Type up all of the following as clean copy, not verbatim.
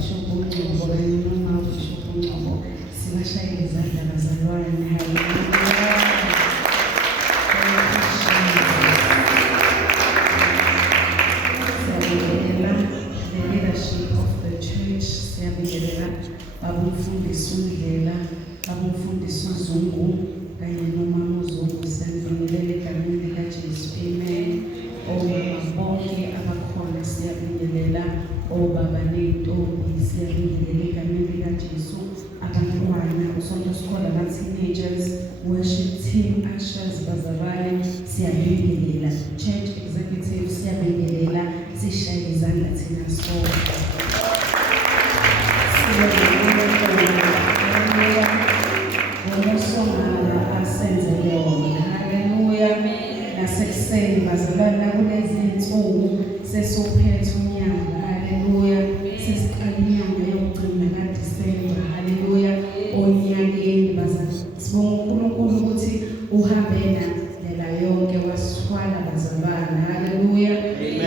Bishop Ngcobo kanye noma Bishop Ngcobo sibashayele izandla bazalwane. Hallelujah. Siyabingelela the leadership of the church. Siyabingelela babumfundisi uNdlela, babumfundisi uZungu kanye nomama uZungu. Siyabingelela egameni likaJesu. Amen. Bonke abakhona siyabingelela, obaba ney'ntombi siyabingelela egameni likaJesu, abantwana uSonto School, aba-teenagers, worship team, ushers, bazalwane siyabingelela, church executive siyabingelela, sishaye izandla thina sonke. Ngomusongala asenzele wona. Haleluya. Nasekuseni bazalwane nakulezi insuku sesophethe unyaka. Haleluya. Sesiqala inyanga yokugcina kaDisemba. Haleluya. Onyakeni bazalwane sibonga uNkulunkulu ukuthi uhambe nendlela yonke wasithwala bazalwane. Haleluya.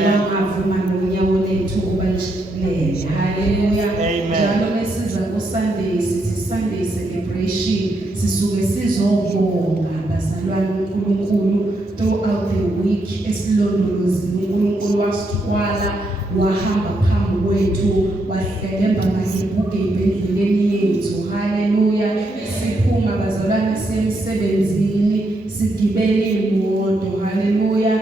Wangavuma nonyawo lethu ukuba lishilele. Haleluya. Njalo mesiza ku-Sunday sithi Sunday celebration sisuke sizobonga bazalwane uNkulunkulu throughout the week esilondolozini uNkulunkulu wasithwala wahamba phambi kwethu wahlelemba ngayibuke ibendleleni yethu. Haleluya. Siphuma bazalwane semsebenzini sigibele imoto. Haleluya.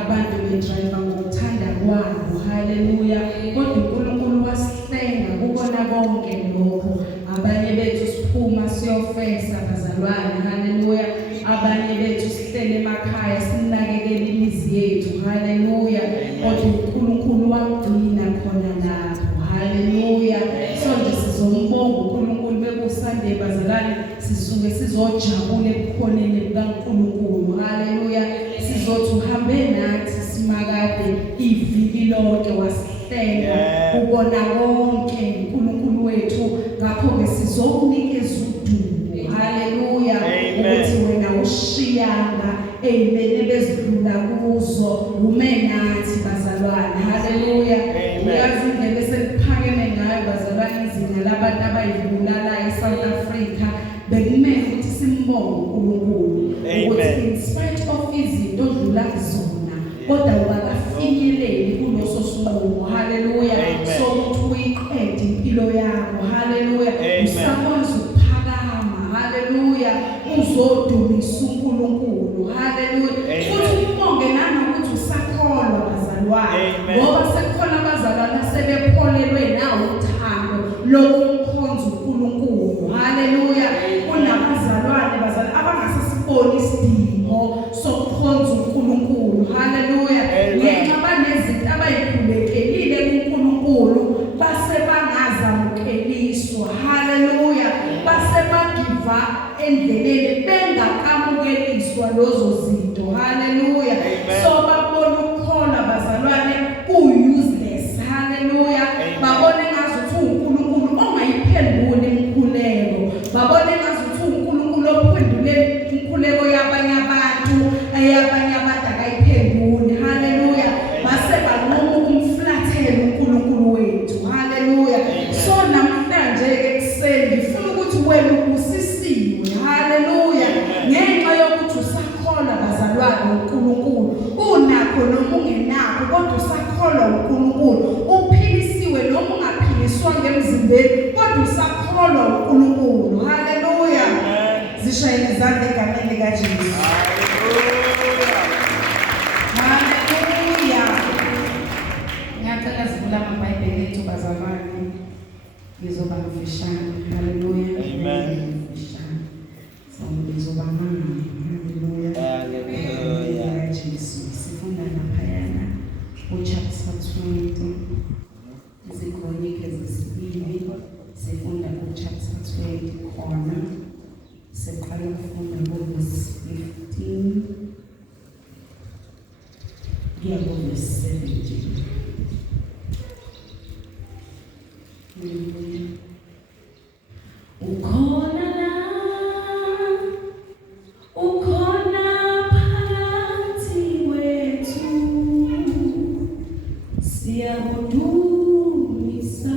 Abantu bedrive ngokuthanda kwabo. Haleluya. Kodwa uNkulunkulu wasihlenga kubona konke lokho. Abanye bethu siphuma siyofesa bazalwane. Haleluya. Abanye bethu sihlele emakhaya sinakekele imizi yethu. Haleluya. Kodwa uNkulunkulu wagcina khona lapho. Haleluya. Sonke sizombonga uNkulunkulu bekusande bazalwane sisuke sizojabula ebukhoneni bukaNkulunkulu. Haleluya. Sizothi uhambe nathi simakade iviki lonke wasihlenga ubona konke uNkulunkulu wethu. Ngakho-ke sizokunikeza udumo. Haleluya. Ukuthi wena ushiyanga ey'meni bezidlula kuzo ume nathi bazalwane. Haleluya. Uyazi indlela eseliphakeme ngayo bazalwane izinga labantu abayibulala eSouth Africa bekumele ukuthi simbonge uNkulunkulu ukuthi in spite of izinto odlula kuzona kodwa ubakafinyeleli kuloso sinqumo. Haleluya. Sokuthi uyiqede impilo yakho. Haleluya. Usakwazi ukuphakama. Haleluya. Uzodumisa uNkulunkulu. Haleluya. Futhi ubonge nanokuthi usakholwa bazalwane ngoba sekukhona abazalwane asebepholelwe nawo uthando lokumkhonza uNkulunkulu. Haleluya. Kunabazalwane bazalwane abangasasiboni isidingo sokukhonza uNkulunkulu. Haleluya. Ngenxa banezinto abayikhulekelile kuNkulunkulu base bangazamukeliswa. Haleluya. Base bagiva endleleni bengakamukeliswa lozo zinto. Haleluya. So babona ukukholwa bazalwane useless. Haleluya. Babone ngazuthi uNkulunkulu ongayiphenduli imikhuleko. Babone ngazuthi uNkulunkulu ophendule imikhuleko yabanye abantu akayiphenduli. Haleluya. Base banqoma ukumflathela uNkulunkulu wethu. Haleluya. So namhlanje ekuseni ngifuna ukuthi wena ubusisiwe. Haleluya. Ngenxa yokuthi usakholwa bazalwane uNkulunkulu unakho noma ungenakho kodwa usakholwa uNkulunkulu. Uphilisiwe noma ungaphiliswa ngemzimbeni kodwa usakholwa uNkulunkulu. Haleluya. Zishayele izandla egameni likaJesu. Haleluya. Ngiyacela sivule amabhayibheli ethu bazalwane. Ngizoba mfishane. Haleluya. Amen. Ngizoba mangane. Haleluya. Haleluya. Jesu. Sifunda laphayana chapter 20. Izikronike zesibili sifunda chapter 20 khona. Siqala ukufunda verse 15 kuya verse 17. Ukhona la, ukhona phakathi wethu, siyakudumisa.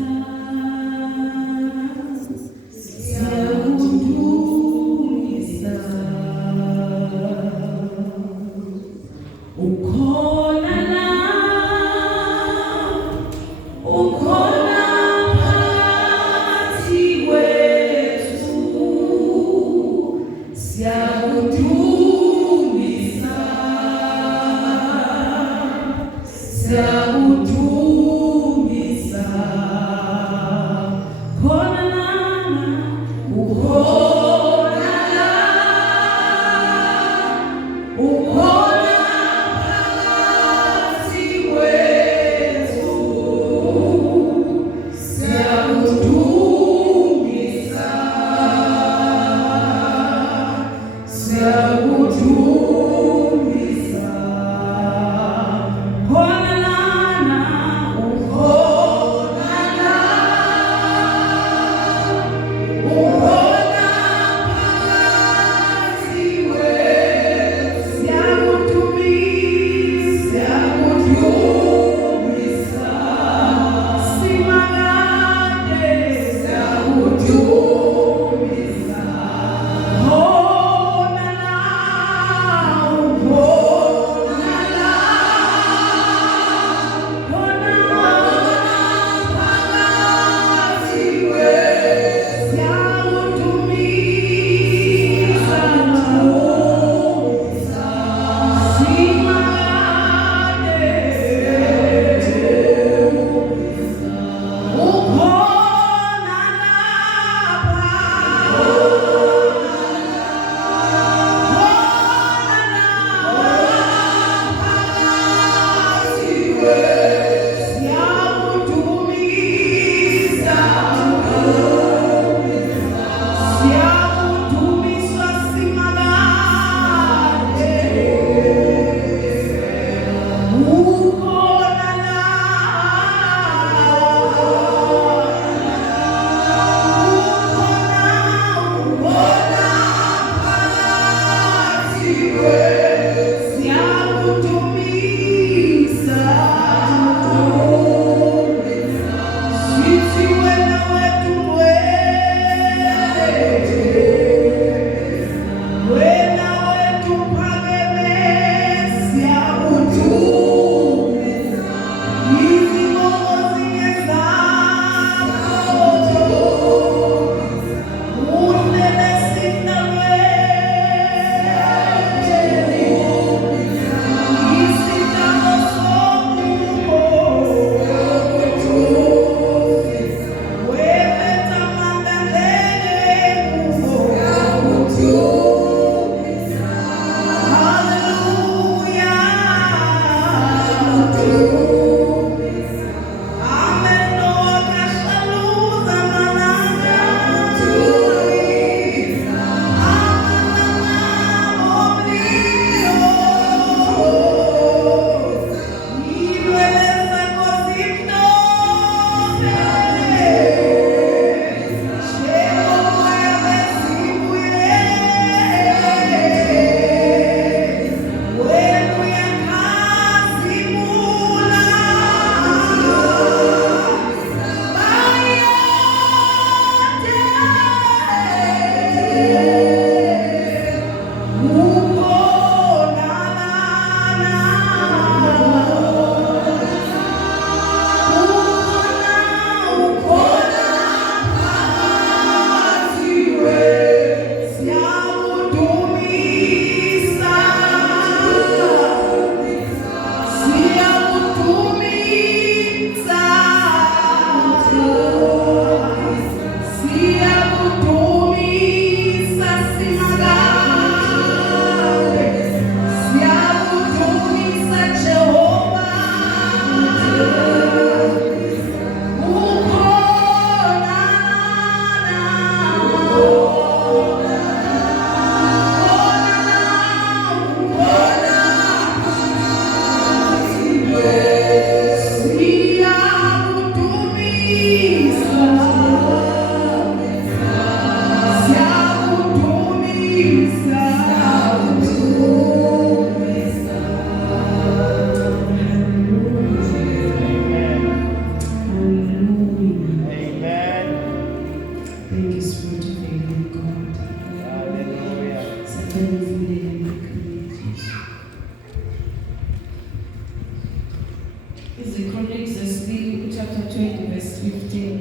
chapter 20 verse 15.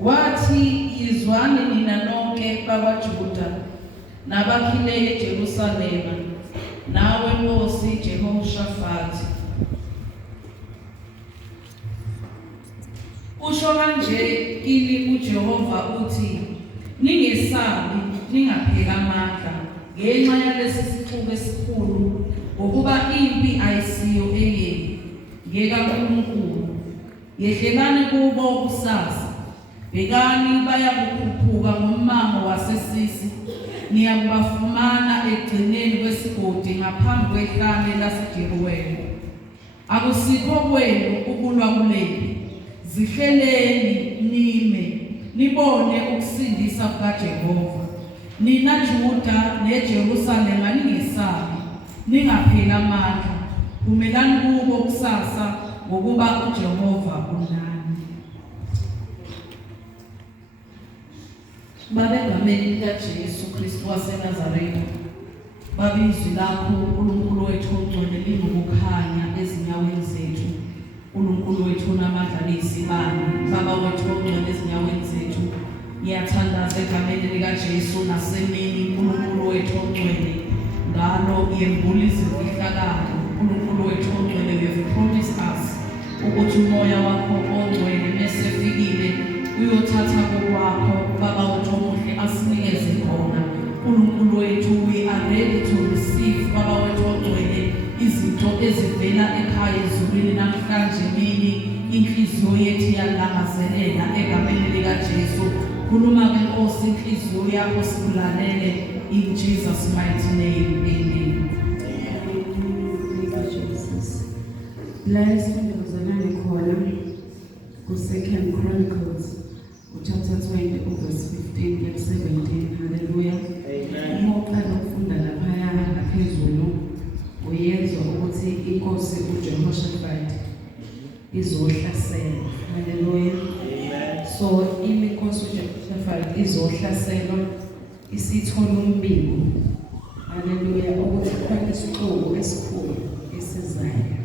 Wathi izwane nina nonke bakwaJuda nabakhileyo eJerusalema nawe Nkosi Jehoshaphat. Usho kanje kini uJehova uthi ningesabi ningapheli amandla ngenxa yalesi sixuku esikhulu ngokuba impi ayisiyo eyenu ngekaNkulunkulu. Yehlelani kubo kusasa, bhekani bayakukhuphuka ngommango wasesisi, niyakubafumana egcineni kwesigodi ngaphambi kwehlane laseJeruweli. Akusikho kwenu ukulwa kulempi, zihleleni nime nibone ukusindisa kukaJehova. Nina Juda neJerusalema ningesabi ningapheli amandla, umelani kubo kusasa ngokuba uJehova unani. Baba egameni likaJesu Kristu waseNazaretha, Baba izwi lakho uNkulunkulu wethu ongcwele lingukukhanya ezinyaweni zethu. uNkulunkulu wethu onamandla nezibani, Baba wethu ongcwele ezinyaweni zethu, ngiyathandaza egameni likaJesu nasemini uNkulunkulu wethu ongcwele ngalo yembula izimfihlakalo. uNkulunkulu wethu ongcwele, you have promised us ukuthi umoya wakho ongcwele mesefikile uyothatha kokwakho Baba wethu omuhle asinikeze khona. uNkulunkulu wethu, we are ready to receive Baba wethu ongcwele izinto ezivela ekhaya ezulwini namhlanje mini. Inhliziyo yethu iyalangazelela egameni likaJesu. Khuluma ke Nkosi inhliziyo yakho sikulalele, in Jesus mighty name, amen. Last ngizozanani khona ku 2 Chronicles chapter 20 verse 15 to 17. Hallelujah. Amen. Uma uqala ukufunda lapha ngaphezulu uyezwa ukuthi inkosi uJehoshaphat izohlasela. Hallelujah. Amen. So inkosi uJehoshaphat izohlaselwa isithola umbiko. Hallelujah. Ukuthi khona isixuku esikhulu esizayo.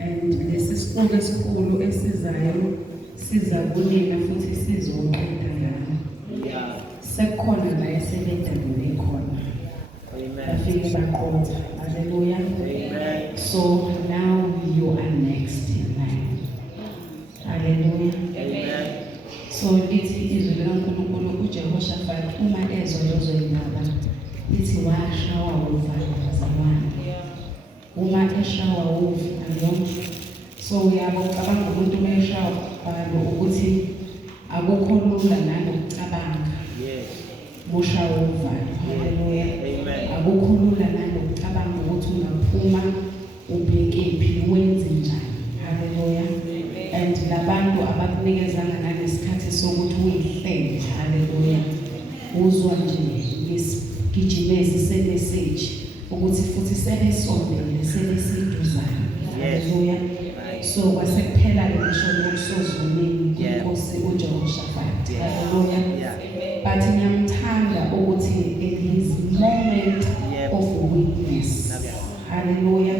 And lesi sixuku esikhulu esizayo siza kunina futhi sizoqeda ngalo. Yeah. Sekhona la esebendayo khona. Amen. Bafike baqotha. Hallelujah. Amen. So now you are next in line. Hallelujah. Amen. So lithi izwi likaNkulunkulu uJehoshaphat uma ezwa lezo indaba lithi washawa uvalo bazalwane. Uma eshawa uvalo, so uyabocabanga umuntu meshawa uvalo ukuthi akukho lula nanokucabanga. Yes. Bushawa uvalo. Hallelujah. Amen. Akukho lula nanokucabanga ukuthi ungaphuma ubhekephi wenze njani. Hallelujah. And labantu abakunikezanga nalesikhathi sokuthi uyihlele. Hallelujah. Uzwa nje ngesigijimezi semessage ukuthi futhi sebesondele sebesiduzana. Hallelujah. So kwasekuphela ke ngisho nokusozwaneni inkosi uJehoshaphat. Hallelujah. But ngiyamthanda ukuthi in his moment of weakness. Hallelujah.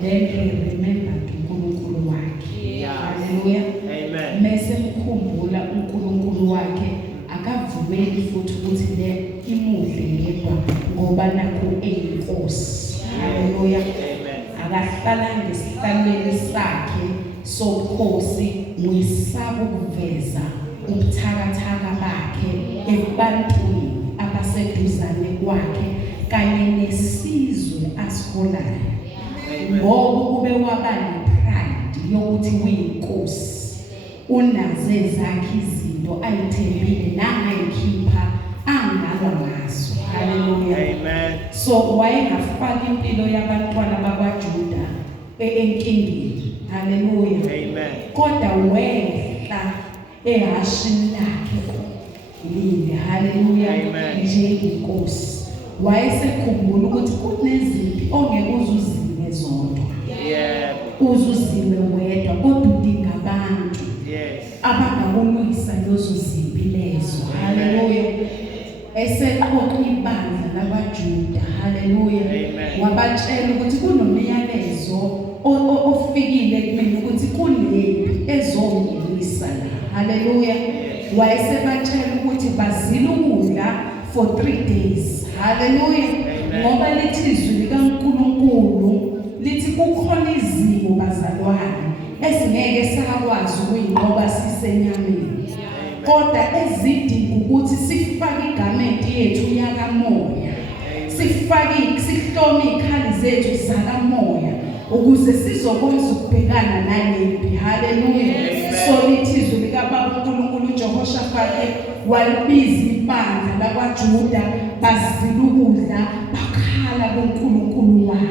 Then he remembered uNkulunkulu wakhe. Hallelujah. Amen. Mase mkhumbula uNkulunkulu wakhe akavumeli futhi ukuthi le imudle yedwa ngoba nakho eyinkosi. Hallelujah. Amen. Akahlala ngesihlalweni sakhe sobukhosi ngisaba ukuveza ubuthakathaka bakhe ebantwini abaseduzane kwakhe kanye nesizwe asiholayo. Ngoba kube waba nepride yokuthi uyinkosi, unaze zakhe izinto ayithembile nangayikhipha angalwa ngazo. Hallelujah. Amen. So wayengafaka impilo yabantwana bakwaJuda enkingeni. Hallelujah. Amen. Kodwa wehla ehashini lakhe lile. Hallelujah. Amen. Njengenkosi wayesekhumbula ukuthi kuneziphi ongeke uzuzime zodwa. Yeah. Uzuzime wedwa kodwa udinga abantu Yes. abangabonisa lezo ziphi lezo. Hallelujah. Eseqoqa ibandla labaJuda. Hallelujah. Amen. Wabatshela ukuthi kunomyalezo ofikile kumina ukuthi kunini haleluya wayesebatshela ukuthi bazile ukudla for 3 days haleluya ngoba lithi izwi likaNkulunkulu lithi kukhona izimo bazalwane esingeke sakwazi ukuyinqoba sisenyameni kodwa ezidinga ukuthi sifake igamenti yethu yakamoya sihlome ikhali zethu zakamoya ukuze sizokwazi ukubhekana nalempi haleluya so lithi izwi likaBaba uNkulunkulu uJehoshafati walibiza ibandla lakwaJuda bazila ukudla bakhala kuNkulunkulu wabo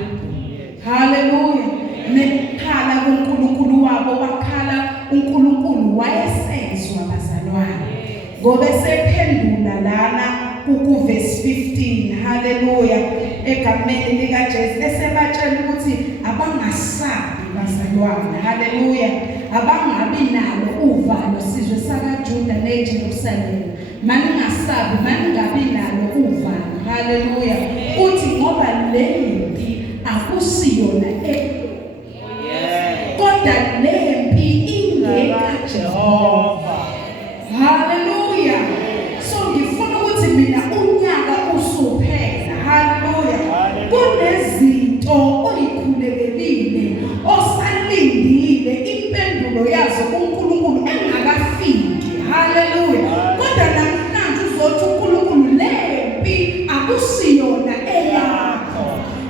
haleluya nekhala kuNkulunkulu wabo wakhala uNkulunkulu wayesezwa bazalwane ngoba sephendula lana kuverse 15 haleluya egameni likaJesu esebatshela ukuthi abangasabi bazalwane haleluya abangabi nalo uvalo sizwe sakaJuda neJerusalem maningasabi maningabi nalo uvalo haleluya uthi ngoba lempi akusiyona kodwa lempi ingeka Jehova haleluya so ngifuna ukuthi mina unyaka usuphela haleluya kunezinto oyikhulekelile osalindile impendulo yazo uNkulunkulu engakafiki haleluya kodwa namhlanje uzothi uNkulunkulu lempi akusiyona eyakho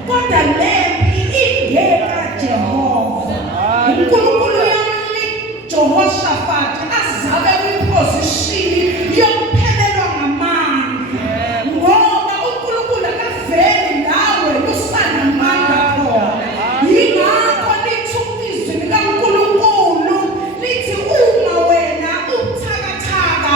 kodwa lempi ingeka Jehova uNkulunkulu yami Jehoshaphat azabe kwiposition yokuphelelwa ngamandla ngoba uNkulunkulu akaveli nawe lusana amandla khona yingakho lithi izwi likaNkulunkulu lithi uma wena ubuthakathaka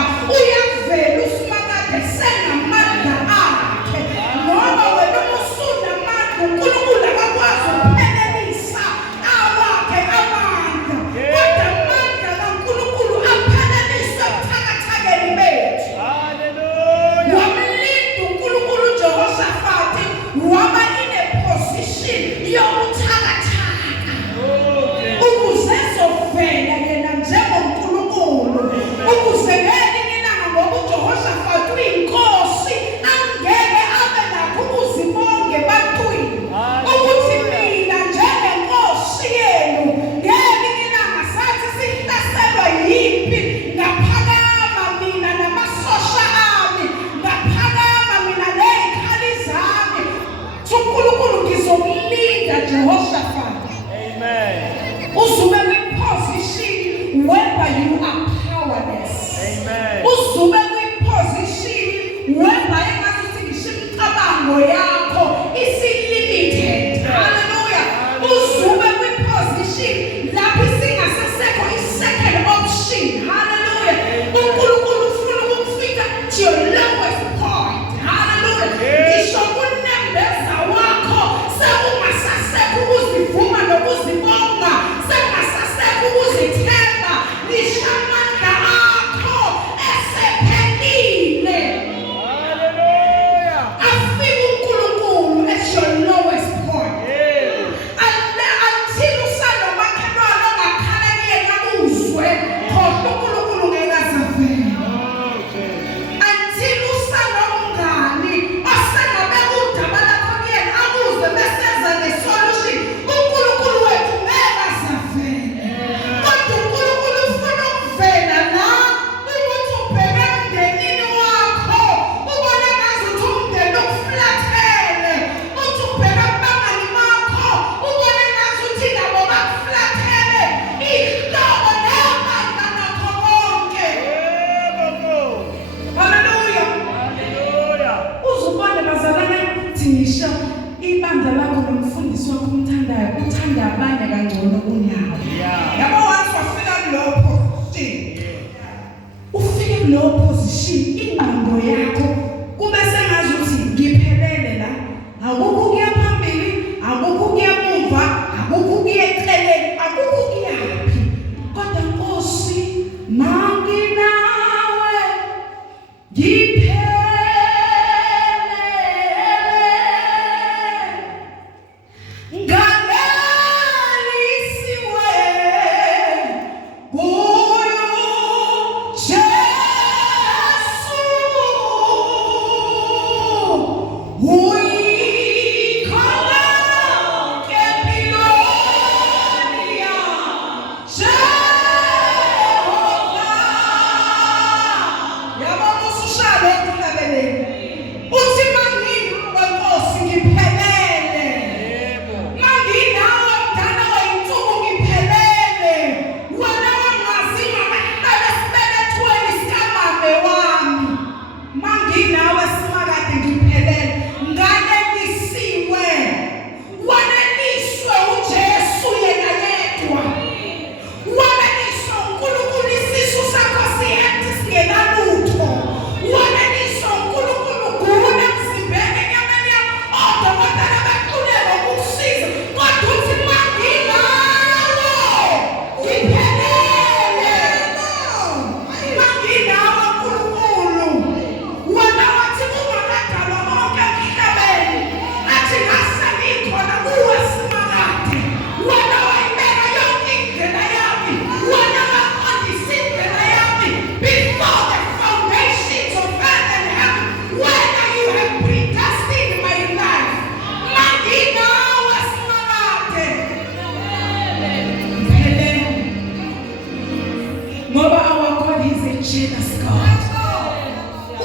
jealous God.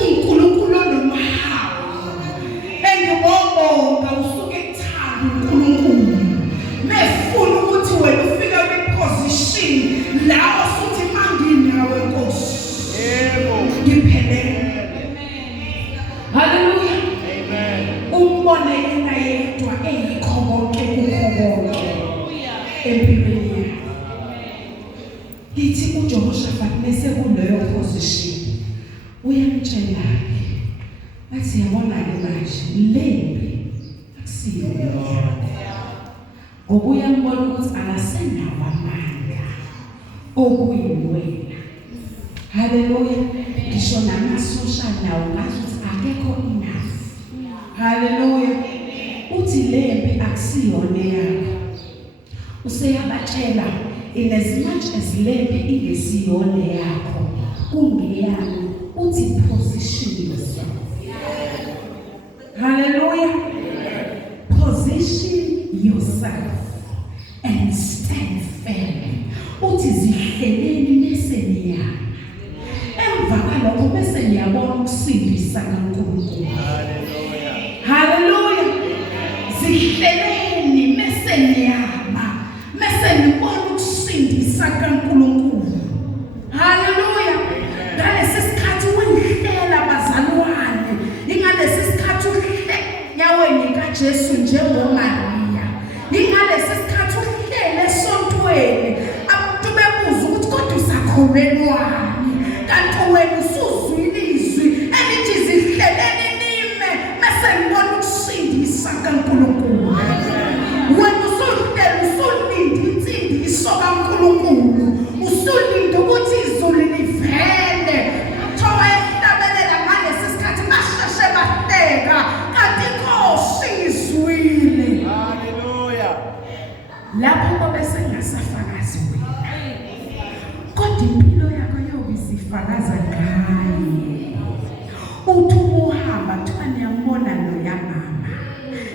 uNkulunkulu onomhawu. Engibonga usuke ekuthanda uNkulunkulu. Mefuna ukuthi wena ufike kwi-position la osuthi manginawe Nkosi. Yebo. Ngiphelele. Hallelujah. Amen. Umbone yena yedwa eyikho konke kukho konke. Empilweni yakhe. Lithi uJehoshaphat mase kuleyo position uyamtshela bathi yabona-ke manje lempi akusiyo ngoba uyambona ukuthi akasenawo amandla okuyiwena. Haleluya. Ngisho namasosha nawo ngathi ukuthi akekho enough. Haleluya. Uthi lempi akusiyona yakho. Useyabatshela in as much as lempi ingesiyona yakho kungeyami. Uthi position yourself. Hallelujah. Position yourself and stand firm. Uthi zihleleni meseni yami. Emva kwalokho bese ngiyabona ukusindisa kaNkulunkulu. Hallelujah. Hallelujah. Zihleleni meseni yami. Mese ngibona ukusindisa kaNkulunkulu. Hallelujah. Ngalesi sikhathi uyihlela bazalwane. Ingalesi sikhathi uhle nyaweni kaJesu njengoMaria. Ingalesi sikhathi uhlele esontweni. Abantu bebuza ukuthi kodwa usakholelwani? Kanti wena usuzwile izwi elithi zihleleni nime mase ngibona ukusindisa kaNkulunkulu. Wena usuhlele usulinde insindiso kaNkulunkulu. Usulinde ukuthi izulu livele. Thoba ehlabelela ngalesi sikhathi basheshe bahleka kanti Inkosi izwile. Hallelujah. Lapho kobe sengasafakazi wena. Kodwa impilo yakho yobe sifakaza ngaye. Uthi uhamba kuthiwa niyambona lo yamama.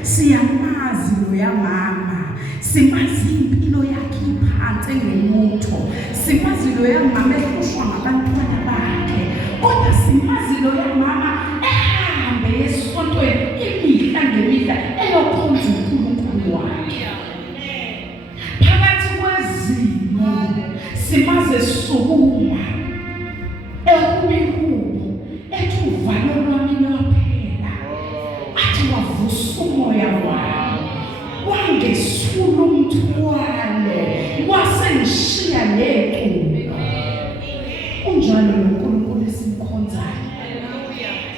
Siyamazi lo yamama. Simazi impilo yakhe iphansi ngemutho. Simazi lo yamama ehlushwa ngabantwana bakhe. Kodwa simazi lo yamama ehambe esontweni imihla ngemihla eyokhonza uNkulunkulu wakhe. Phakathi kwezimo simaze sukuma ekubihubo ethi uvalo lwami lwaphela. Athi wavusa umoya wami. Wangesula umthwalo wasengishiya leculo. Unjalo uNkulunkulu esimkhonzayo.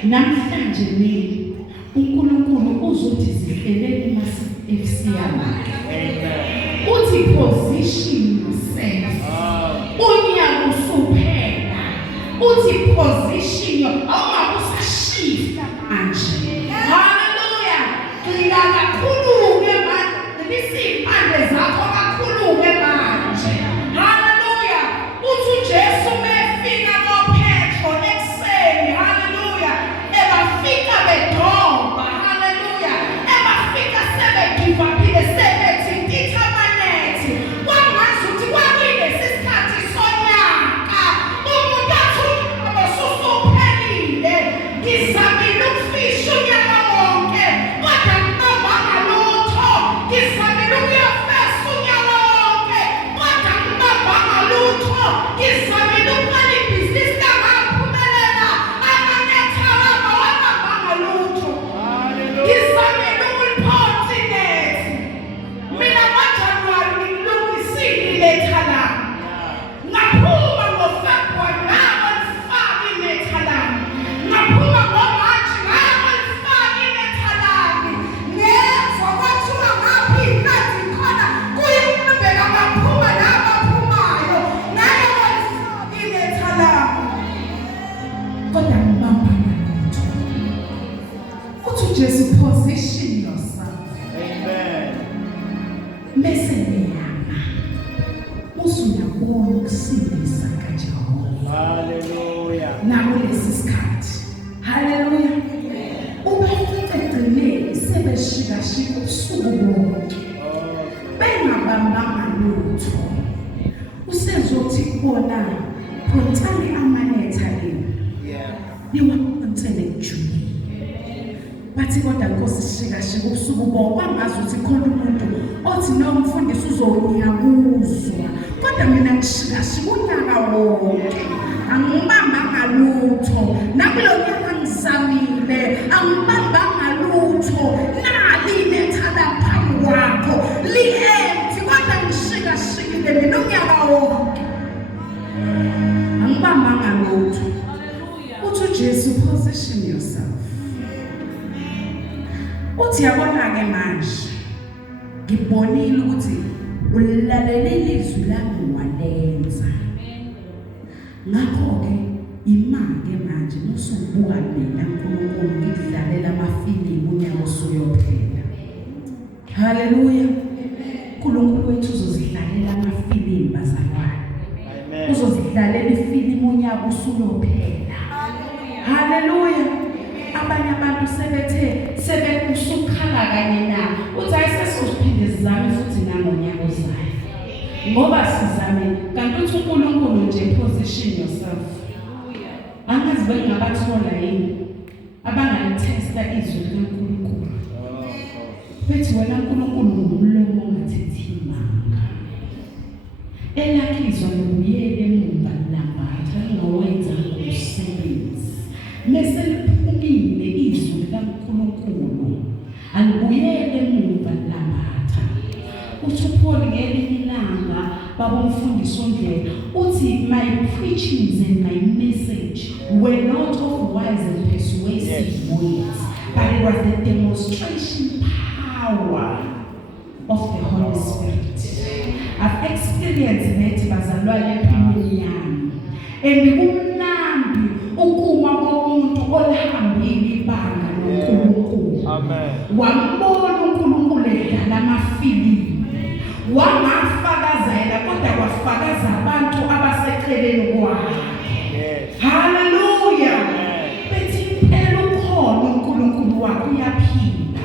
Namhlanje mina uNkulunkulu uzothi zihleleni mase-FCM. Uthi position yourself. Unyaka usuphela. Uthi position awungakusashifta manje. Hallelujah. Ngila kakhulu-ke manje. Lisimpande zakho kakhulu-ke manje. Hallelujah. Uthi uJesu mefika koPetro ekuseni. Hallelujah. Ebafika bedoba. Hallelujah. Ebafika sebegivapile sebethi ntithamanethe. Kwangazi ukuthi kwakuyilesi sikhathi sonyaka. Umuntu athi unyaka susuphelile. Ngizamile ukufisha unyaka wonke. Kodwa ngibambanga lutho. Ngizamile ukuyofesa unyaka wonke. Kodwa ngibambanga lutho. Ngizamile ukuqala ibhizinisi langaphumelela. Amanetha wabambanga lutho. Ngizamile ukuliphonsa inethi. Mina ngoJanuwari ngilungisile iletha lami. Ngaphuma ngoFebruwari ngako lifaka iletha lami. Ngaphuma ngoMashi ngako lifaka iletha lami. Ngemva kwathiwa ngaphi imnandi khona kuyumbeka ngaphuma nabaphumayo. Ngayo lifaka iletha lami. Kodwa ngibambana lutho. Uthi uJesu position yourself. Amen. Mese niyama. Usuyabona ukusindisa kaJehova. Hallelujah. Nakulesi sikhathi. Haleluya. Ubefike sebeshikashika ubusuku bonke. Bengabambanga lutho. Usezothi kubona phonsani amanetha liwakhonsele ejulile. Bathi kodwa Nkosi sishikashika ubusuku bonke wangazi ukuthi khona umuntu othi no mfundisi uzonyakuzwa. Kodwa mina ngishikashika unyaka wonke. Angibambanga lutho. Nakulo nyaka ngizamile. Angibambanga lutho. Nali nethanda phambi kwakho. Li-empty kodwa ngishikashikile mina unyaka wonke. Angibambanga lutho. Uthi uJesu position yourself. Uthi yabona ke manje ngibonile ukuthi ulalele ilizwi lami walenza. Ngakho ke imake manje musubuka mina uNkulunkulu ngidlalela amafilimu unyaka osuyophela. Haleluya. uNkulunkulu wethu uzozidlalela amafilimu bazalwane. Amen. Uzozidlalela ifilimu unyaka osuyophela. Haleluya. Abanye abantu sebekusukhala kanye na uthi ayisesiphinde sizame futhi nangonyaka ozayo ngoba sizame kanti uthi uNkulunkulu nje position yourself. Angazi bengabathola yini abangalitesta izwi likaNkulunkulu. Bethi wena uNkulunkulu ngumlomo ongathethi imanga. Elakizwa nobuyele emumva lambatha ngowenza umsebenzi. Meseliphumile izwi likaNkulunkulu alibuyele emumva lambatha. Uthi uPaul ngelinye ilanga babomfundisi uNdlela uthi my preachings and my message were not of wise and persuasive words, but it was the demonstration power of the Holy Spirit. I've experienced that bazalwane empilweni yami. Kumnandi ukuma komuntu olihambile ibanga loNkulunkulu. Amen. Wambona uNkulunkulu edlala amafilimu. Wangafakazela kodwa kwafakaza abantu abaseceleni kwakhe. Yes. Hallelujah. Bethi impela ukhona uNkulunkulu wakho uyaphila.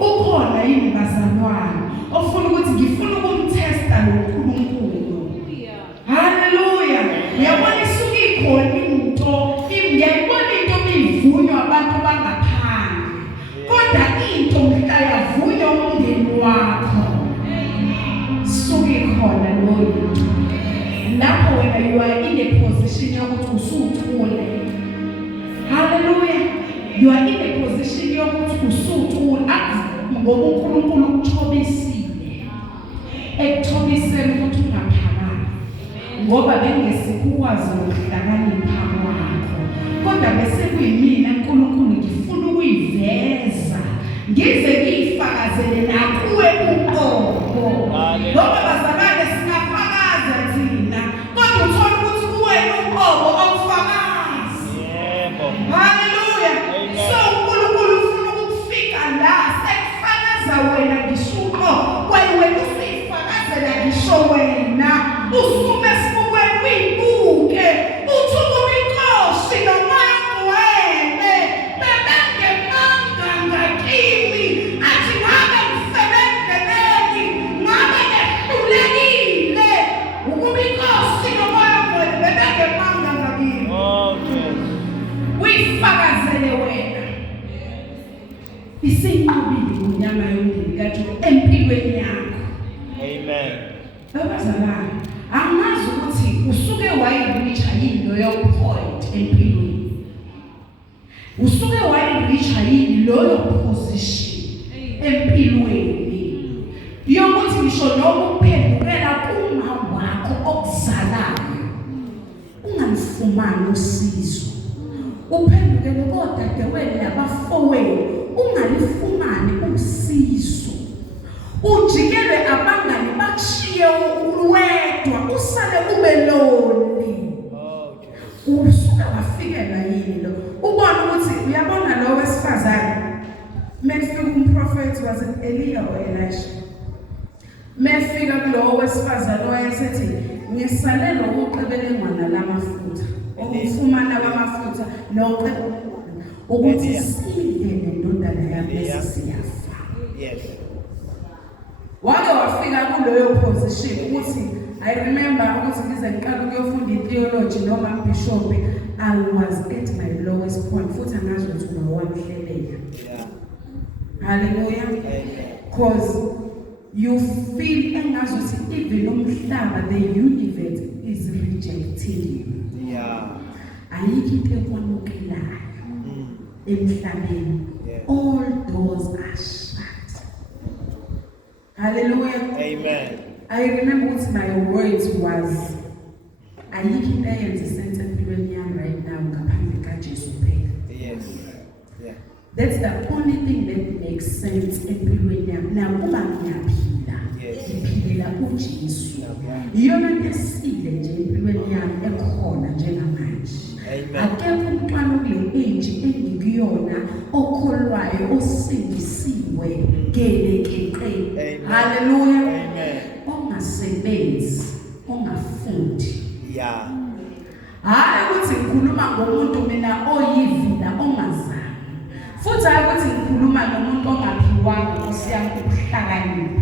Ukhona yini bazalwane ofuna ukuthi ngifuna ukumtesta lo uNkulunkulu. Hallelujah. Uyabona isuke ikhona into, ngiyayibona into mivunywa abantu bangaphandle. Kodwa into mhlayavunywa umndeni wakho. Suke khona loyo. Lapho wena you are in a position yokuthi usuthule. Hallelujah. You are in a position yokuthi usuthule ngoba uNkulunkulu ukuthobisile. Ekuthobiseni ukuthi ungaphakami. Ngoba bengesikwazi ukuhlakanipha kwakho. Kodwa bese kuyimina uNkulunkulu ngifuna ukuyiveza. Ngize ngifakazele nakuwe uqobo. Ngoba bazalwane singafakaza thina. Kodwa uthola ukuthi kuwena uqobo awufakazi. Yebo. Hallelujah. So uNkulunkulu ufuna ukufika la sekufakaza wena ngishuqo. Wena usifakazela ngisho wena. Usume sibukweni uyibuke. Uthuka inkosi nomoya ngwele. Bebengemanga ngakimi. Athi ngabe msebenzeleni. Ngabe nehlulekile. Ukuba inkosi nomoya ngwele bebengemanga ngakimi. Okay. Uyifakazele wena. Isinqobile unyama yomndeni kaJobe empilweni yakho. Amen. Babazalwane, angazi ukuthi usuke wayireacha yini loyo point empilweni. Usuke wayireacha yini loyo position empilweni. Yokuthi ngisho noma uphendukela kuma wakho okuzalayo. Ungalifumani usizo. Uphendukele kodadewenu nabafowenu ungalifumani usizo. Ujikele abangani bakushiye uwedwa usale ube lonely. Okay. Usuka wafikela yini lo? Ubona ukuthi uyabona lo wesifazane. Mefika umprofeti was it Eliya or Elisha? Mefika kulo wesifazane owayesethi ngisale lokuqebelengwana lamafutha. Ukufumana kwamafutha noqebelengwana ukuthi sidle nendodana yami esiyafa. Yes. Wake wafika kuleyo position ukuthi I remember ukuthi ngize ngiqala ukuyofunda itheology noma bishop I was at my lowest point. Futhi angazi ukuthi ungawamhlelela. Yeah. Hallelujah. Amen. Because you feel engazi ukuthi even umhlaba, the universe is rejecting you. Yeah. Ayikho into ekwamukelayo emhlabeni. Yeah. All doors are shut. Hallelujah. Amen. I remember what my words was. Ayikho into eyenza sense empilweni yami right now ngaphandle kaJesu kuphela. Yes. Yeah. That's the only thing that makes sense empilweni yami. Nakuba ngiyaphila, Yes. ngiphilela uJesu. Yeah. Iyona into esile nje empilweni yami ekhona njengamanje. Amen. Akekho umntwana kule age engikuyona okholwayo osindisiwe ngelekeqe. Amen. Hallelujah. Amen. Ongasebenzi, ongafundi. Yeah. Hayi ukuthi ngikhuluma ngomuntu mina oyivila ongazami. Futhi hayi ukuthi ngikhuluma nomuntu ongaphiwanga Nkosi yami ukuhlakanipha.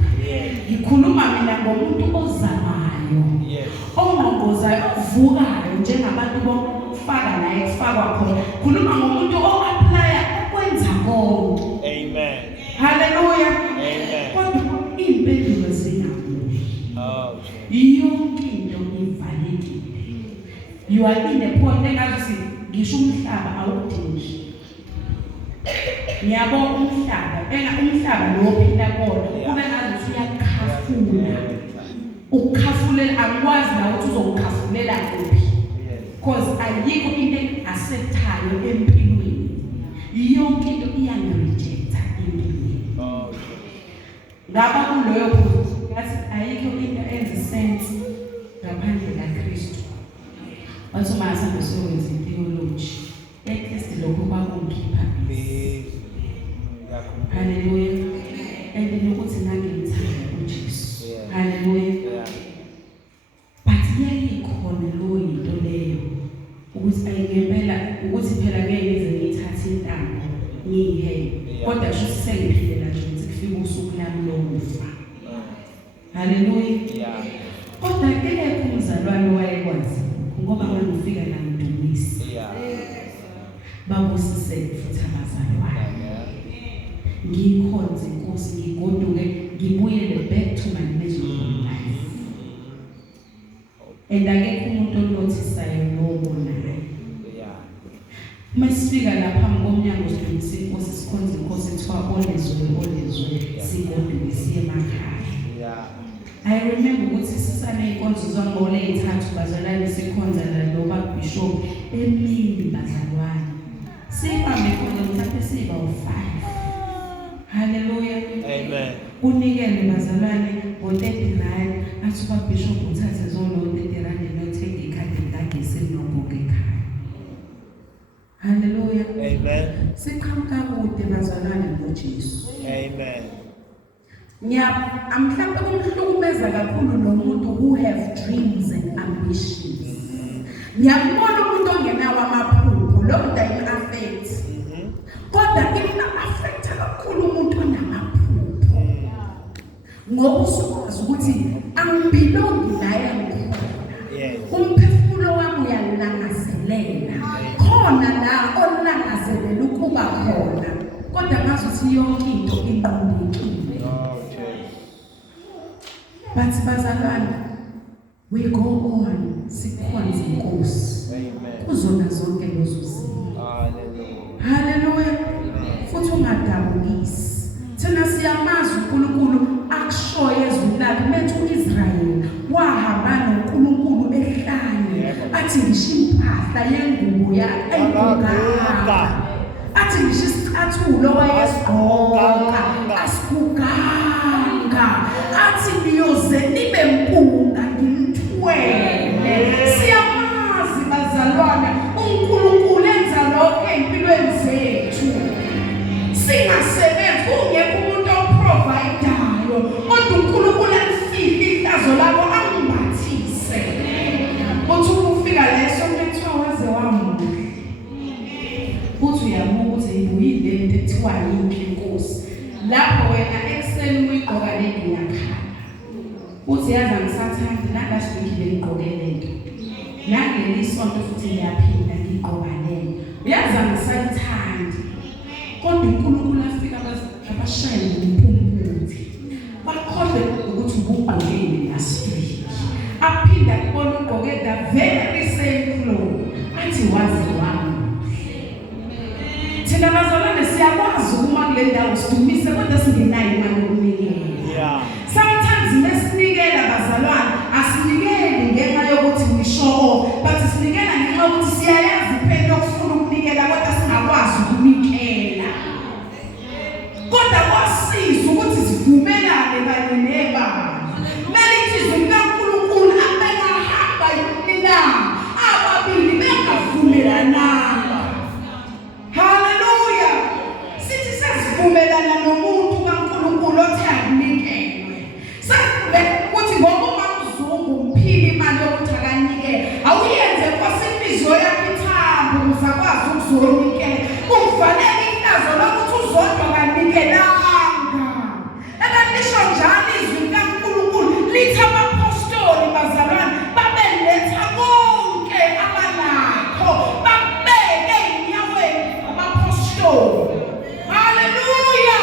Ngikhuluma mina ngomuntu ozamayo. Yes. Ongqongozayo, ovukayo njengabantu bokufaka naye kufakwa khona. Khuluma ngomuntu o-applya ukwenza konke. Amen. Hallelujah. Amen. Kodwa impendulo zinakuyo. Oh. Yonke into ivalekile. You are in a point engathi ngisho umhlaba awudingi. Ngiyabona umhlaba lo phila kodwa kube ngathi uyakhafula. Ukhafulela akwazi la ukuthi uzokhafulela kuphi. Because ayikho into asethayo empilweni. Yonke into iyanirejecta empilweni. Oh. Ngaba kuloyo muntu ngathi ayikho into enza sense ngaphandle kaKristu. Wathi uma asambe sokwenza theology, at least lokho kwakungikhipha. Hallelujah. And nokuthi ngangimthanda uJesu. Hallelujah. Yeah. But yayikhona lo into leyo ukuthi ayingempela ukuthi phela ngeke ngize ngithathe intambo ngiyihe. Kodwa kusho sengiphilela nje ukuthi kufike usuku lami lokufa. Hallelujah. Yeah. Kodwa ke umzalwane wayekwazi ngoba ngifika la ngidumisi. Yeah. Babusise futhi abazalwane. Yeah. Ngikhonze Nkosi ngigoduke ngibuyele back to my original life. And akekho umuntu onothisayo nobonayo. Yeah. Masifika lapha ngomnyango sidumisa Inkosi sikhonze Inkosi ethiwa olezwe sigoduke siye emakhaya. Yeah. I remember ukuthi sisane inkonzo zangole ezithathu bazalwane sikhonza la loba bishop emini bazalwane. Siba mekhona mthathe siba u5. Hallelujah. Amen. Unikele bazalwane ngo39 athi ba bishop uthathe zona u30 rand nothenge ikhadi lakagesi linobuke ekhaya. Hallelujah. Amen. Siqhamuka kude bazalwane noJesu. Amen. Mhlawumbe kumhlukumeza kakhulu nomuntu who have dreams and ambitions. Ngiyabona umuntu ongenawo amaphupho lo muntu ayi-affect. Kodwa ina-affect kakhulu umuntu onamaphupho. Ngoba usukwazi ukuthi angibelongi la yangikhona. Yes. Umphefumulo wami uyalangazelela. Khona la olangazelela ukuba khona. Kodwa ngazi ukuthi yonke into inqubekile. But bazalwane, we go on sikhonze Inkosi. Amen. Kuzona zonke lezo zinto. Hallelujah. Hallelujah. Futhi ungadabukisi. Thina siyamazi uNkulunkulu akushoye ezweni lakhe methu uIsrayeli wahamba noNkulunkulu ehlanye athi ngisho impahla yengubo yakhe ayigqoka. Athi ngisho isicathulo wayesigqoka asikuganga. Athi niyoze nibe mpunga ngimthwele. Siyamazi bazalwane uNkulunkulu enza lokho empilweni zethu. Singasebenzi ungekho umuntu oprovidayo kodwa uNkulunkulu alifile ihlazo lakho angimbathise. Uthi ukufika leso kuthiwa waze wamuhle. Uthi uyabuka ukuthi ibuyile into ethiwa yinhle Inkosi. Lapho wena ekuseni uyigqoka lento yakhala. Uthi yazi angisathandi nakasikile ngigqoke lento. Ngaleli sonto futhi ngiyaphinda ngiqobalele uyazi angisayithandi kodwa uNkulunkulu afika abashayela ngompumputhi bakhohle ukuthi ubugqokile last week aphinda kubona ugqoke the very same clothes athi wazi wami thina bazalwane siyakwazi uma kule ndawo sidumise kodwa singenayo imali yokunikela sometimes mesinikela bazalwane asinikeli ngenxa yokuthi ngisho but sinikela ngenxa yokuthi siyayazi iphela ukufuna ukunikela kodwa singakwazi ukunikela kodwa kwasiza ukuthi sivumelane kanye nebaba melithi uNkulunkulu abengahamba yini ababili bengavumelananga haleluya sithi sesivumelana nomuntu kaNkulunkulu othi akunikelwe sabe ukuthi ngoba umamzungu umphila imali yokuthi akanikele awuyenze kwasinhliziyo yakhe ithambo uzakwazi ukuzonikela kufanele ihlazo lokuthi uzodwa kanikelanga akanisho njalo izwi kaNkulunkulu lithi abapostoli bazalwane babeletha konke abanakho babeke enyaweni abapostoli haleluya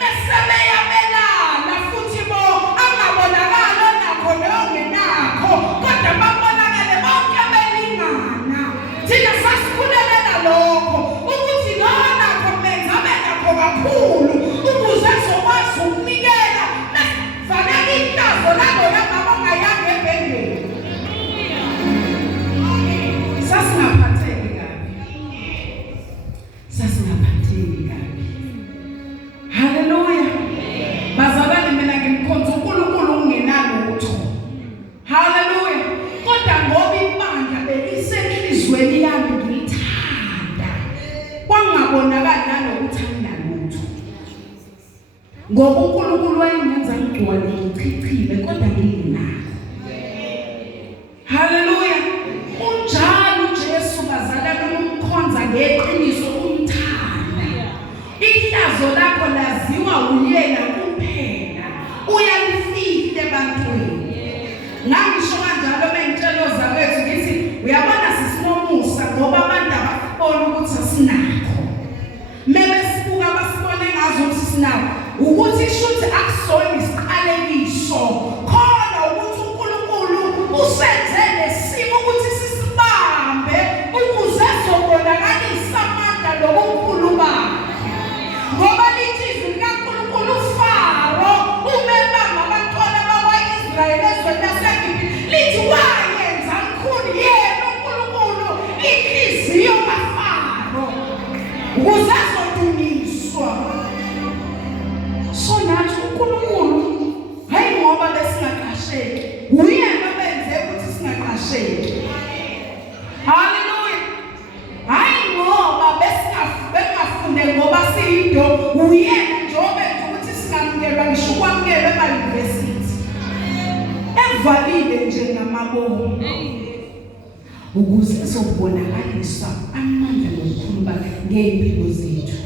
mesebeyabelana futhi bo angabonakala nakho nongenakho kodwa babonakale bonke belingana thina sasikulelela lokho ukuthi lona komenza benakho kakhulu ukuze azokwazi ukunikela fanele ihlazo labo lababa ngayanga ebhengeni sasingaphatheki kabi haleluya bazalwane mina ngimkhonza uNkulunkulu ungenalutho haleluya kodwa ngoba ibandla belisenhlizweni yami ngilithanda kwangabonakala nalokuthi anginalutho ngoba uNkulunkulu wayengenza ngigcwale ngichichile kodwa ngingenakho haleluya unjalo uJesu bazalwane umkhonza ngeqiniso umthanda ihlazo lakho laziwa uyena kuphela uyalifihla ebantwini ngisho kanjalo bengitshelo zakwethu ngithi uyabona sisimomusa ngoba abantu abafuna ukuthi sinakho mebesibuka basibone ngazo ukuthi sinakho ukuthi ishuthi akusona isiqalekiso khona ukuthi uNkulunkulu usenze lesimo ukuthi sisibambe ukuze sobonakalisa amandla lokukhulu bakhe ngoba lithi izwi likaNkulunkulu uFaro umebanga abantwana bakwa-Israyeli ezweni laseGibhithe lithi wayenza mkhulu yena uNkulunkulu inhliziyo kaFaro ukuze azodunyiswa so nathi uNkulunkulu hayi ngoba besingaqasheki uyena benze ukuthi singaqasheki haleluya hayi ngoba besingafunde ngoba siyindo uyena njengoba ukuthi singamukelwa ngisho ukwamukelwa ema-university evalile njengamabomu ukuze sokubonakalisa amandla nokukhulu bakhe ngey'mpilo zethu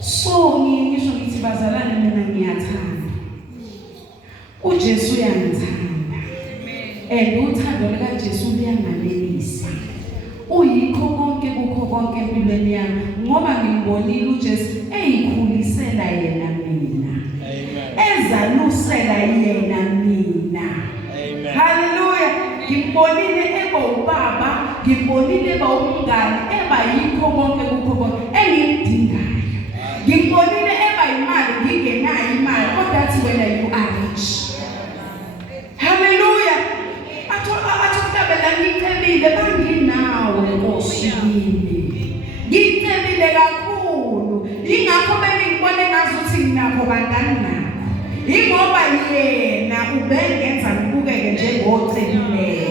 so ngisho ngithi bazalwane mina ngiyathanda uJesu uyangithanda uthando lukaJesu luyanganelisa uyikho konke kukho konke empilweni yami ngoba ngimbonile uJesu eyikhulisela yena mina ezalusela yena mina haleluya ngimbonile eba ubaba ngimbonile eba umngane eba yikho konke kukho konke engimdingayo ngimbonile eba imali ngingenayo imali kodwa athi wena you are rich haleluya athokabela ngicebile banginawe Nkosi yami ngicebile kakhulu ingakho bengibone ngazuthi nginakho bandani nakho ingoba yena ubengenza ngibukeke njengocebileyo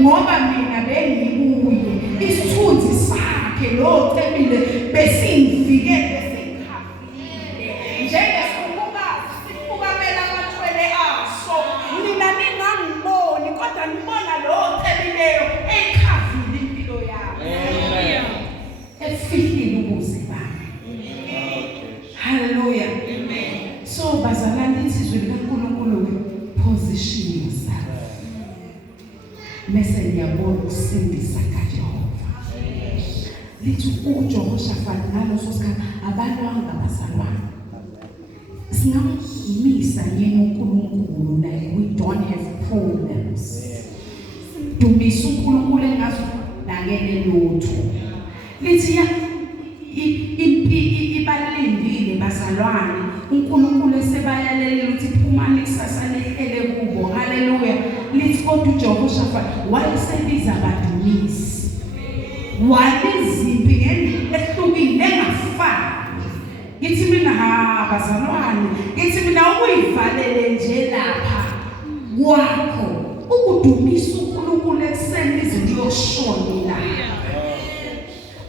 ngoba mina bengikuye isithunzi sakhe lo cebile besingivikele njengesikukamela amathwele aso mina ningangiboni kodwa ngibona lo cebileyo ekhavile impilo yami efihlile ubuze bami haleluya so bazalwane isizwe likaNkulunkulu position yourself bese ngiyabona ukusindisa kaJehova. Lithi uJehoshafati ngaloso sikhathi abantu angabazalwane singamisa yena uNkulunkulu like we don't have problems. Dumisa uNkulunkulu engazo langene lutho. Lithi ya ibalindile bazalwane uNkulunkulu esebayalele ukuthi phumani kusasa lehlele kubo. Haleluya. Lithi kodwa uJehoshafati wayesebiza abadumisi. Walizimbi ngendlela ehlukile engafani. Ngithi mina bazalwane, ngithi mina ukuyivalele nje lapha kwakho ukudumisa uNkulunkulu ekseni izinto yokushonela.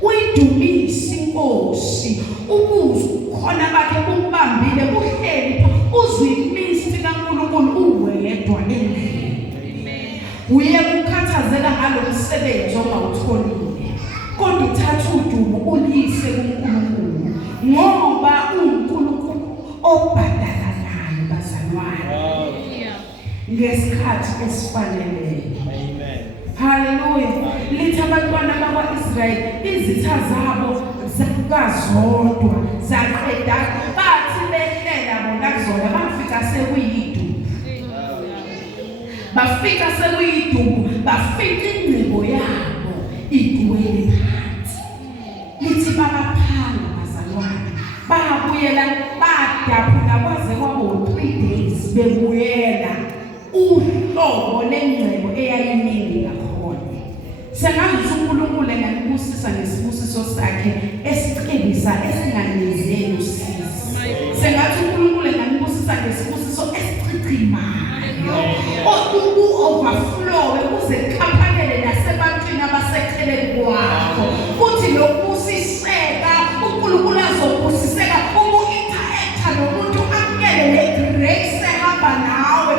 Uyidumise inkosi ukuze khona bakhe kumbambile kuhleli uzwimisi kaNkulunkulu uwedwa endlini. Uye ukukhathazeka ngalomsebenzi ongawutholile. Kodwa uthatha udumo ulise kuNkulunkulu ngoba uNkulunkulu obhadalanayo bazalwane. Ngesikhathi esifanele. Amen. Haleluya. Lithi abantwana bakwaIsrayeli izitha zabo zakazodwa zaqeda bathi behlela bona kuzona bafika sekuyidumo. Bafika sekuyidumo, bafika ingcebo yabo igwele phansi. Lithi babaphanga bazalwane. Babuyela badaphula kwaze kwabo 3 days bebuyela. Uhlobo lengcebo eyayiningi kakhona. Sengazi uNkulunkulu enganibusisa ngesibusiso sakhe esiqinisa esinganezeli usizo. Sengathi uNkulunkulu enganibusisa ngesibusiso esichichimayo. Overflow ukuze kukhaphalele nasebantwini abaseceleni kwakho. Futhi lokubusiseka uNkulunkulu azobusiseka uku-interact nomuntu amkele le grace ehamba nawe.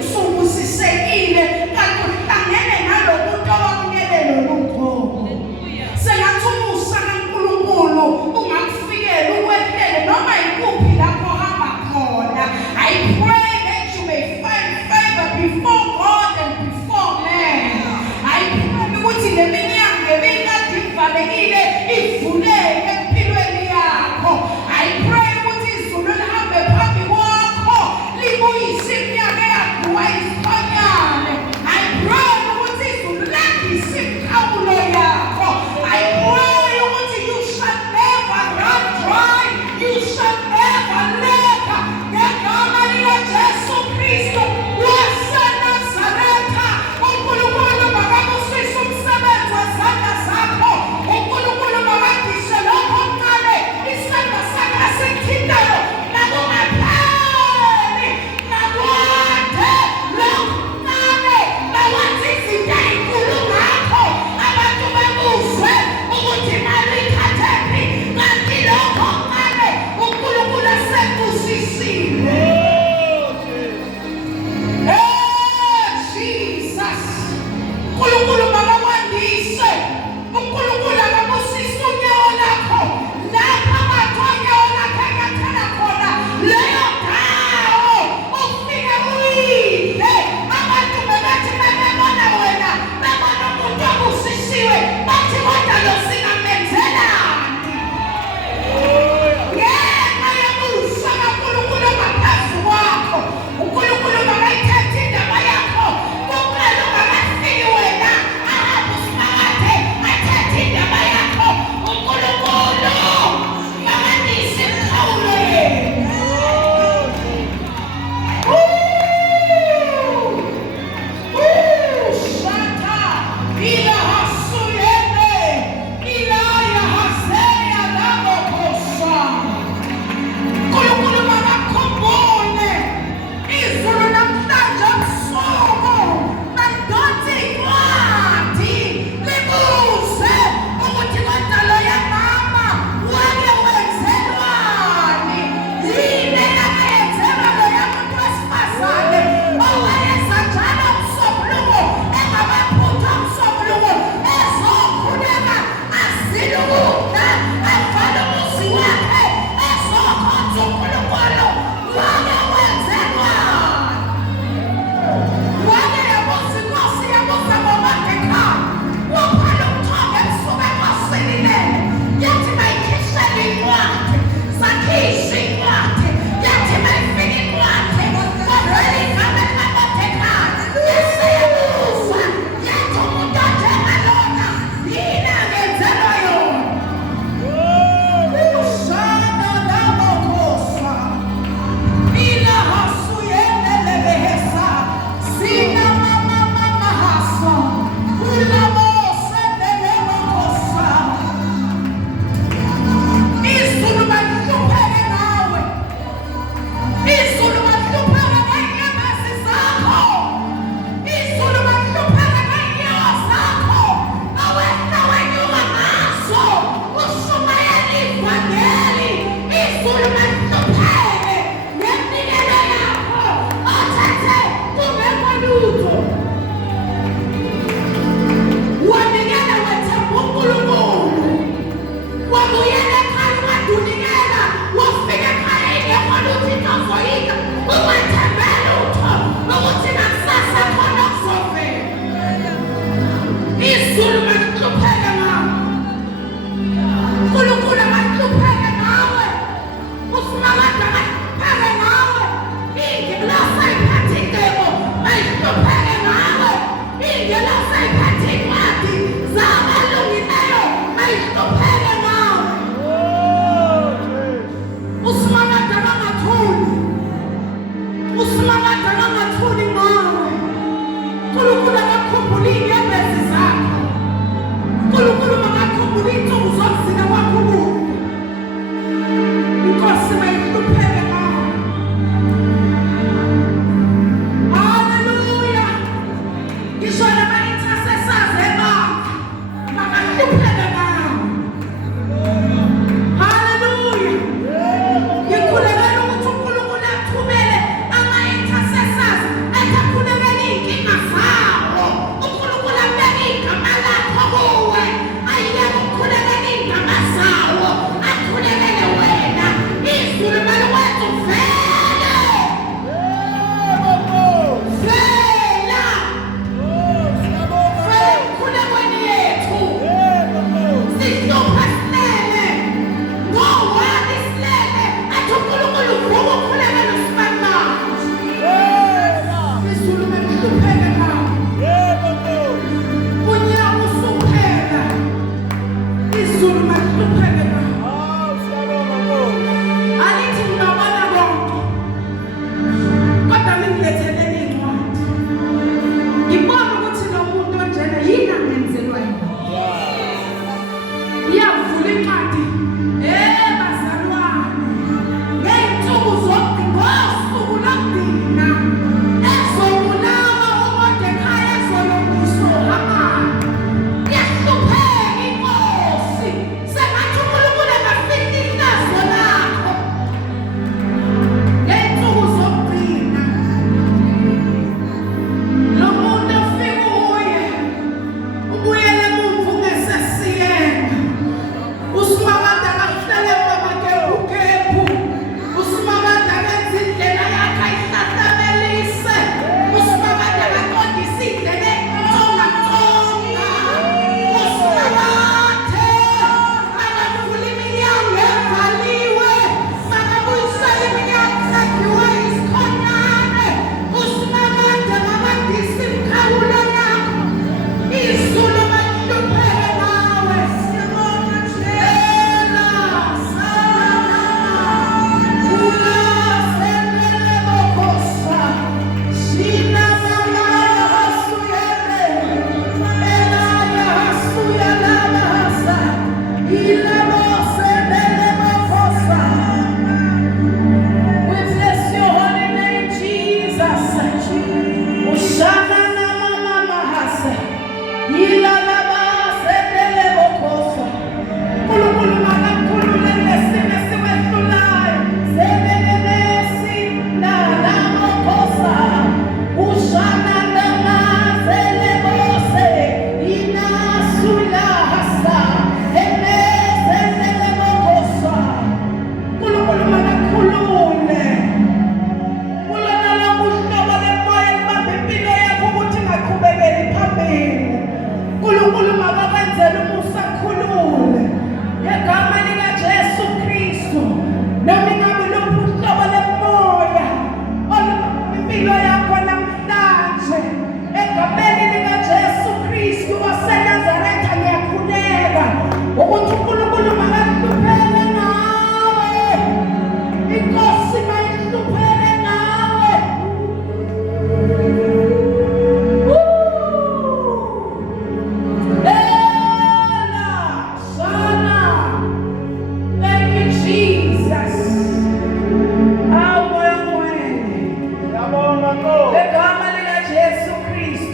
Usubusisekile kanti uhlangene nalomuntu owamukele lolu qobo. Sengathi umusa kaNkulunkulu ungakufikela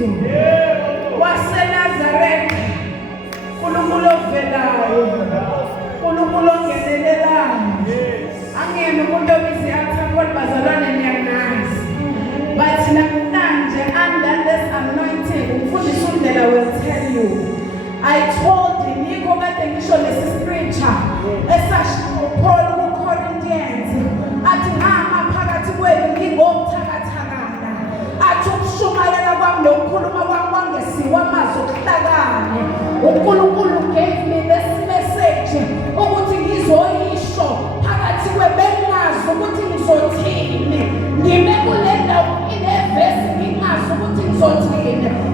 uJesu waseNazaretha, uNkulunkulu ovelayo, uNkulunkulu ongenelelayo. Angiyena umuntu obizi athapho bazalwane niyanazi. But namhlanje under this anointing umfundisi uNdlela will tell you. I told him yikho kade ngisho lesi scripture esashiwo Paul kuCorinthians athi ngama phakathi kwenu ngingomthakathakana athi ukushumayela kwami nokukhuluma kwami kwangesiwa amazwi okuhlakane. uNkulunkulu gave me this message ukuthi ngizoyisho phakathi kwebengazi ukuthi ngizothini ngime kule ndawo inevesi ngingazi ukuthi ngizothini.